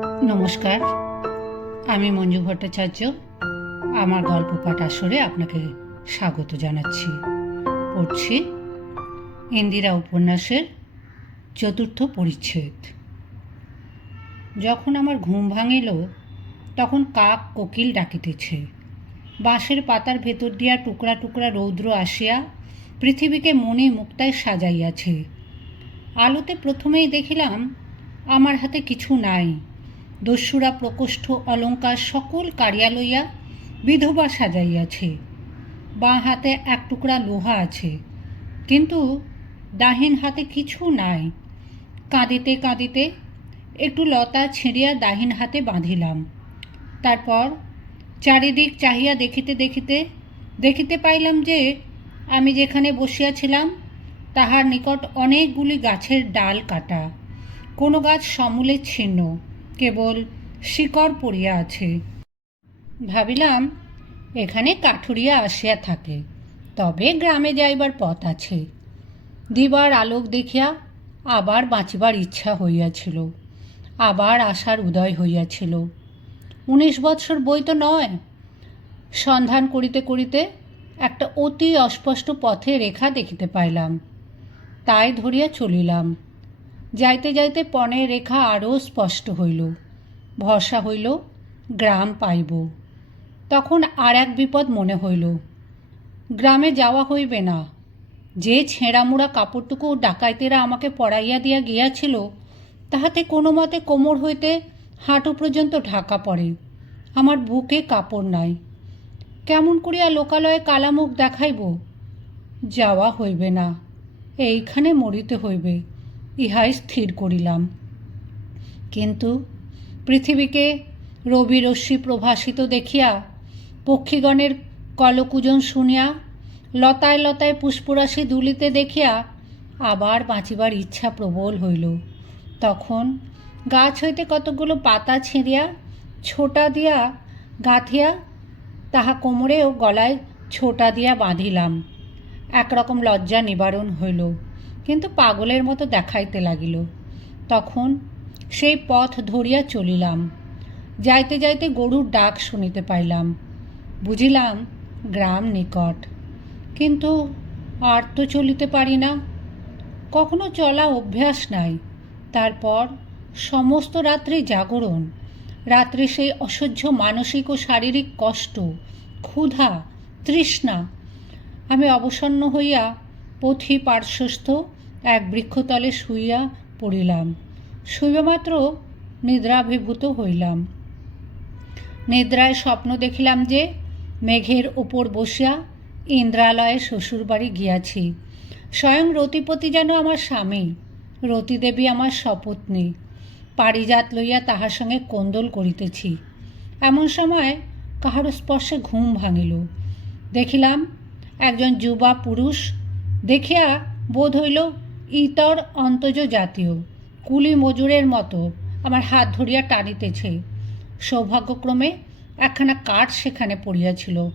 নমস্কার, আমি মঞ্জু ভট্টাচার্য। আমার গল্প পাঠ আসরে আপনাকে স্বাগত জানাচ্ছি। পড়ছি ইন্দিরা উপন্যাসের চতুর্থ পরিচ্ছেদ। যখন আমার ঘুম ভাঙিল, তখন কাক কোকিল ডাকিতেছে, বাঁশের পাতার ভেতর দিয়া টুকরা টুকরা রৌদ্র আসিয়া পৃথিবীকে মনে মুক্তায় সাজাইয়াছে। আলোতে প্রথমেই দেখিলাম, আমার হাতে কিছু নাই দস্যুরা প্রকোষ্ঠ অলঙ্কার সকল কাড়িয়া লইয়া বিধবা সাজাইয়াছে। বাঁ হাতে এক টুকরা লোহা আছে, কিন্তু দাহিন হাতে কিছু নাই। কাঁদিতে কাঁদিতে একটু লতা ছিঁড়িয়া দাহিন হাতে বাঁধিলাম। তারপর চারিদিক চাহিয়া দেখিতে দেখিতে দেখিতে পাইলাম যে আমি যেখানে বসিয়াছিলাম, তাহার নিকট অনেকগুলি গাছের ডাল কাটা। কোনো গাছ সমূলে ছিন্ন কেবল শিকড় পড়িয়া আছে। ভাবিলাম, এখানে কাঠুরিয়া আসিয়া থাকে, তবে গ্রামে যাইবার পথ আছে। দিবার আলোক দেখিয়া আবার বাঁচিবার ইচ্ছা হইয়াছিল, আবার আশার উদয় হইয়াছিল। উনিশ বৎসর বই তো নয়। সন্ধান করিতে করিতে একটা অতি অস্পষ্ট পথে রেখা দেখিতে পাইলাম। তাই ধরিয়া চলিলাম। যাইতে যাইতে পণের রেখা আরও স্পষ্ট হইল। ভরসা হইল, গ্রাম পাইব। তখন আর এক বিপদ মনে হইল। গ্রামে যাওয়া হইবে না। যে ছেঁড়ামুড়া কাপড়টুকু ডাকাইতেরা আমাকে পড়াইয়া দিয়া গিয়াছিল, তাহাতে কোনো মতে কোমর হইতে হাঁটু পর্যন্ত ঢাকা পড়ে। আমার বুকে কাপড় নাই। কেমন করিয়া লোকালয়ে কালামুখ দেখাইব? যাওয়া হইবে না। এইখানে মরিতে হইবে। ইহাই স্থির করিলাম। কিন্তু পৃথিবীকে রবি রশ্মি প্রভাসিত দেখিয়া পক্ষীগণের কলকুজন শুনিয়া, লতায় লতায় পুষ্পরাশি দুলিতে দেখিয়া আবার বাঁচিবার ইচ্ছা প্রবল হইল। তখন গাছ হইতে কতকগুলো পাতা ছিঁড়িয়া, ছোটা দিয়া গাঁথিয়া তাহা কোমরে ও গলায় ছোটা দিয়া বাঁধিলাম। একরকম লজ্জা নিবারণ হইল। কিন্তু পাগলের মতো দেখাইতে লাগিল। তখন সেই পথ ধরিয়া চলিলাম। যাইতে যাইতে গরুর ডাক শুনিতে পাইলাম। বুঝিলাম, গ্রাম নিকট। কিন্তু আর তো চলিতে পারি না। কখনো চলা অভ্যাস নাই। তারপর সমস্ত রাত্রি জাগরণ। রাত্রে সেই অসহ্য মানসিক ও শারীরিক কষ্ট, ক্ষুধা, তৃষ্ণা। আমি অবসন্ন হইয়া পথি পার্শ্বস্থ এক বৃক্ষতলে শুইয়া পড়িলাম। শুইবামাত্র নিদ্রাভিভূত হইলাম। নিদ্রায় স্বপ্ন দেখিলাম যে মেঘের ওপর বসিয়া ইন্দ্রালয়ে শ্বশুরবাড়ি গিয়াছি। স্বয়ং রতিপতি যেন আমার স্বামী, রতিদেবী আমার শপথনী পারিজাত লইয়া তাহার সঙ্গে কোন্দল করিতেছি। এমন সময় কাহারও স্পর্শে ঘুম ভাঙিল। দেখিলাম একজন যুবা পুরুষ দেখিয়া বোধ হইল ইতর অন্তজ জাতীয়, কুলি মজুরের মতো আমার হাত ধরিয়া টানিতেছে। সৌভাগ্যক্রমে একখানা কাঠ সেখানে পড়িয়াছিল।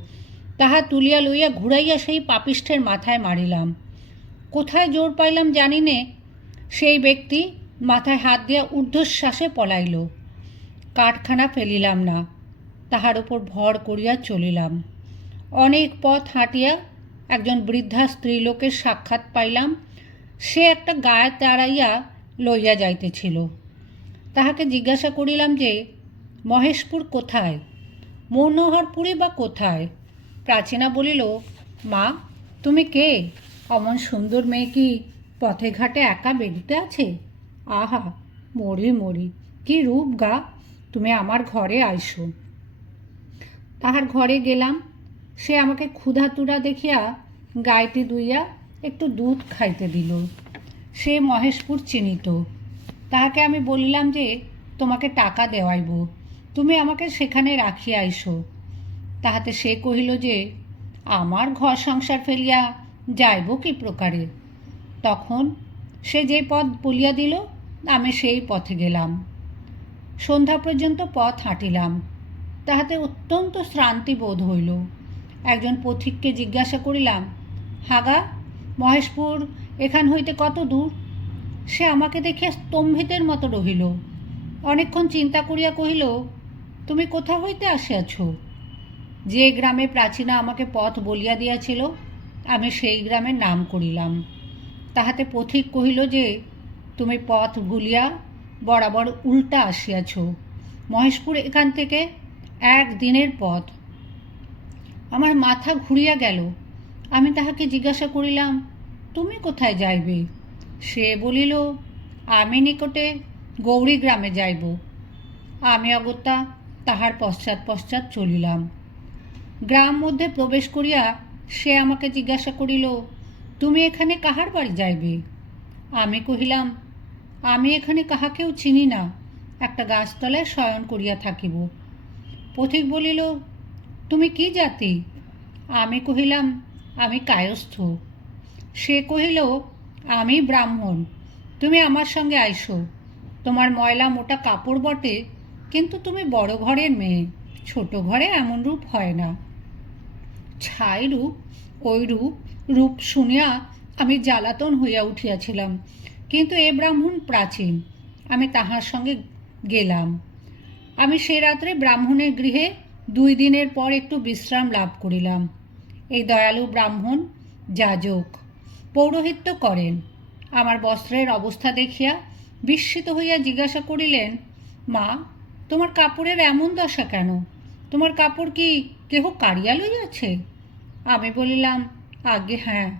তাহা তুলিয়া লইয়া ঘুরাইয়া সেই পাপিষ্ঠের মাথায় মারিলাম। কোথায় জোর পাইলাম জানি নে? সেই ব্যক্তি মাথায় হাত দিয়া ঊর্ধ্বশ্বাসে পলাইল। কাঠখানা ফেলিলাম না, তাহার উপর ভর করিয়া চলিলাম। অনেক পথ হাঁটিয়া একজন বৃদ্ধা স্ত্রীলোকের সাক্ষাৎ পাইলাম। সে একটা গায়ে তাড়াইয়া লইয়া যাইতেছিল। তাহাকে জিজ্ঞাসা করিলাম যে, মহেশপুর কোথায়? মনোহরপুরে বা কোথায়? প্রাচীনা বলিল, মা, তুমি কে? অমন সুন্দর মেয়ে কি পথে ঘাটে একা বেরিতে আছে? আহা, মরি মরি, কি রূপ গা, তুমি আমার ঘরে আইসো। তাহার ঘরে গেলাম, সে আমাকে ক্ষুধা তুরা দেখিয়া গাইতে দুইয়া একটু দুধ খাইতে দিল। সে মহেশপুর চিনিত। তাহাকে আমি বলিলাম যে, তোমাকে টাকা দেওয়াইব, তুমি আমাকে সেখানে রাখিয়া আইসো। তাহাতে সে কহিল যে, আমার ঘর সংসার ফেলিয়া যাইব কি প্রকারে? তখন সে যে পথ বলিয়া দিল, আমি সেই পথে গেলাম। সন্ধ্যা পর্যন্ত পথ হাঁটিলাম। তাহাতে অত্যন্ত শ্রান্তি বোধ হইল। একজন পথিককে জিজ্ঞাসা করিলাম, হাগা মহেশপুর, এখান হইতে কত দূর? সে আমাকে দেখিয়া স্তম্ভিতের মতো রহিল। অনেকক্ষণ চিন্তা করিয়া কহিল, তুমি কোথা হইতে আসিয়াছ? যে গ্রামে প্রাচীনা আমাকে পথ বলিয়া দিয়াছিল, আমি সেই গ্রামের নাম করিলাম। তাহাতে পথিক কহিল যে, তুমি পথ ভুলিয়া বরাবর উল্টা আসিয়াছ। মহেশপুর এখান থেকে এক দিনের পথ। আমার মাথা ঘুরিয়া গেল। আমি তাহাকে জিজ্ঞাসা করিলাম, তুমি কোথায় যাইবে? সে বলিল, আমি নিকটে গৌরী গ্রামে যাইব। আমি অগত্যা তাহার পশ্চাৎ পশ্চাৎ চলিলাম। গ্রাম মধ্যে প্রবেশ করিয়া সে আমাকে জিজ্ঞাসা করিল, তুমি এখানে কাহার বাড়ি যাইবে? আমি কহিলাম, আমি এখানে কাহাকেও চিনি না, একটা গাছতলায় শয়ন করিয়া থাকিব। পথিক বলিল, তুমি কি জাতি? আমি কহিলাম আমি কায়স্থ। সে কহিল, আমি ব্রাহ্মণ, তুমি আমার সঙ্গে আইসো। তোমার ময়লা মোটা কাপড় বটে, কিন্তু তুমি বড় ঘরের মেয়ে, ছোট ঘরে এমন রূপ হয় না। ছাই রূপ, ওই রূপ রূপ শুনিয়া আমি জ্বালাতন হইয়া উঠিয়াছিলাম, কিন্তু এ ব্রাহ্মণ প্রাচীন, আমি তাহার সঙ্গে গেলাম। আমি সে রাত্রে ব্রাহ্মণের গৃহে দুই দিনের পর একটু বিশ্রাম লাভ করিলাম। দয়ালু ব্রাহ্মণ, যাজক, পৌরোহিত্য করেন। আমার বস্ত্রের অবস্থা দেখিয়া বিস্মিত হইয়া জিজ্ঞাসা করিলেন, মা, তোমার কাপড়ের এমন দশা কেন? তোমার কাপড় কি কেহ কাড়িয়া লইয়াছে? আমি বলিলাম আগে হ্যাঁ।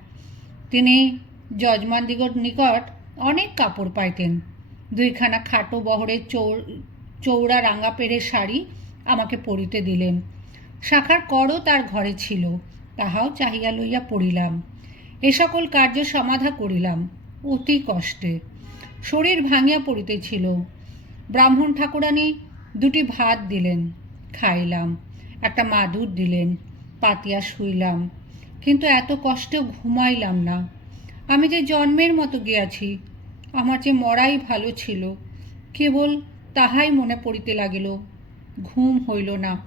তিনি যজমানদিগর নিকট অনেক কাপড় পাইতেন। দুইখানা খাটো বহরের চৌ চৌড়া রাঙা পেড়ে শাড়ি আমাকে পরিতে দিলেন। শাখার করও তার ঘরে ছিল। তাহাও চাহিয়া লইয়া পড়িলাম। এ সকল কার্য সমাধা করিলাম, অতি কষ্টে। শরীর ভাঙিয়া পড়িতেছিল। ব্রাহ্মণ ঠাকুরানী দুটি ভাত দিলেন, খাইলাম। একটা মাদুর দিলেন, পাতিয়া শুইলাম। কিন্তু এত কষ্টে ঘুমাইলাম না। আমি যে জন্মের মতো গিয়াছি, আমার যে মরাই ভালো ছিল, কেবল তাহাই মনে পড়িতে লাগিল, ঘুম হইল না।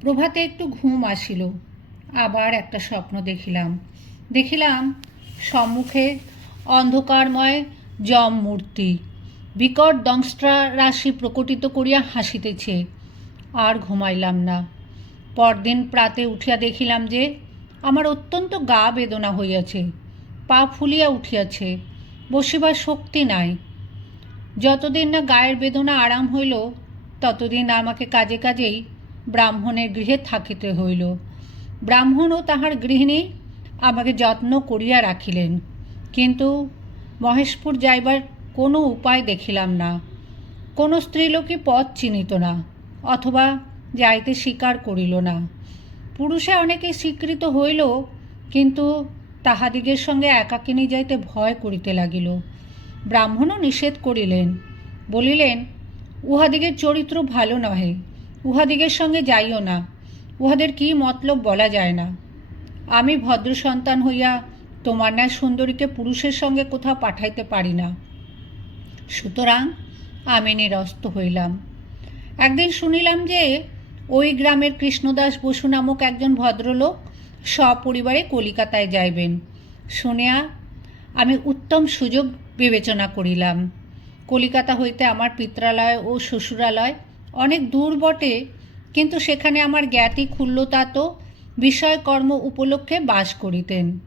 প্রভাতে একটু ঘুম আসিল। আবার একটা স্বপ্ন দেখিলাম। দেখিলাম সম্মুখে অন্ধকারময় যম মূর্তি। বিকট দংস্ট্রা রাশি প্রকটিত করিয়া হাসিতেছে। আর ঘুমাইলাম না। পরদিন প্রাতে উঠিয়া দেখিলাম যে, আমার অত্যন্ত গা বেদনা হইয়াছে, পা ফুলিয়া উঠিয়াছে, বসিবার শক্তি নাই। যতদিন না গায়ের বেদনা আরাম হইল, ততদিন আমাকে কাজে কাজেই ব্রাহ্মণের গৃহে থাকিতে হইল। ব্রাহ্মণ ও তাহার গৃহিণী আমাকে যত্ন করিয়া রাখিলেন। কিন্তু মহেশপুর যাইবার কোনো উপায় দেখিলাম না। কোনো স্ত্রীলোকই পথ চিনিত না, অথবা যাইতে স্বীকার করিল না। পুরুষে অনেকে স্বীকৃত হইল, কিন্তু তাহাদিগের সঙ্গে একাকিনী যাইতে ভয় করিতে লাগিল। ব্রাহ্মণও নিষেধ করিলেন, বলিলেন, উহাদিগের চরিত্র ভালো নহে, উহাদিগের সঙ্গে যাইও না। উহাদের কি মতলব বলা যায় না। আমি ভদ্র সন্তান হইয়া তোমার ন্যায় সুন্দরীকে পুরুষের সঙ্গে কোথাও পাঠাইতে পারি না। সুতরাং আমি নিরস্ত হইলাম। একদিন শুনিলাম যে ওই গ্রামের কৃষ্ণদাস বসু নামক একজন ভদ্রলোক সপরিবারে কলিকাতায় যাইবেন। শুনিয়া আমি উত্তম সুযোগ বিবেচনা করিলাম। কলিকাতা হইতে আমার পিত্রালয় ও শ্বশুরালয় অনেক দূর বটে কিন্তু সেখানে আমার জ্ঞাতি ক্ষুল্লতাত বিষয়কর্ম উপলক্ষে বাস করিতেন।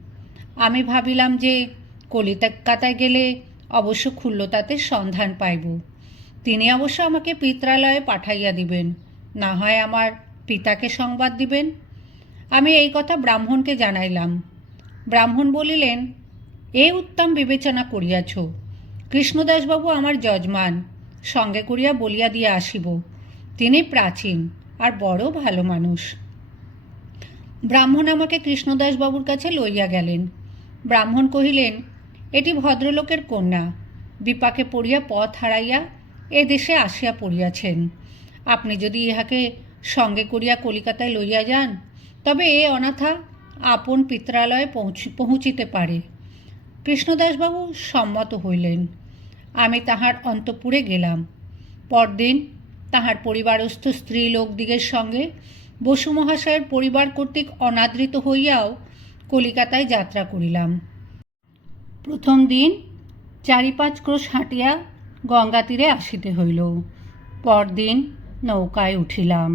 আমি ভাবিলাম যে কলিকাতায় গেলে অবশ্য ক্ষুল্লতাতে সন্ধান পাইব। তিনি অবশ্য আমাকে পিত্রালয়ে পাঠাইয়া দিবেন, না হয় আমার পিতাকে সংবাদ দিবেন। আমি এই কথা ব্রাহ্মণকে জানাইলাম। ব্রাহ্মণ বলিলেন, এ উত্তম বিবেচনা করিয়াছ। কৃষ্ণদাসবাবু আমার যজমান, সঙ্গে করিয়া বলিয়া দিয়ে আসিব। তিনি প্রাচীন আর বড় ভালো মানুষ। ব্রাহ্মণ আমাকে কৃষ্ণদাসবাবুর কাছে লইয়া গেলেন। ব্রাহ্মণ কহিলেন, এটি ভদ্রলোকের কন্যা। বিপাকে পড়িয়া পথ হারাইয়া এ দেশে আসিয়া পড়িয়াছেন। আপনি যদি ইহাকে সঙ্গে করিয়া কলিকাতায় লইয়া যান, তবে এ অনাথা আপন পিত্রালয়ে পৌঁছ, পৌঁছিতে পারে। কৃষ্ণদাসবাবু সম্মত হইলেন। আমি তাহার অন্তপুরে গেলাম। পরদিন তাহার পরিবারস্থ স্ত্রী লোকদিগের সঙ্গে বসু মহাশয়ের পরিবার কর্তৃক অনাদৃত হইয়াও কলিকাতায় যাত্রা করিলাম। প্রথম দিন চারি পাঁচ ক্রোশ হাঁটিয়া গঙ্গা তীরে আসিতে হইল। পরদিন নৌকায় উঠিলাম।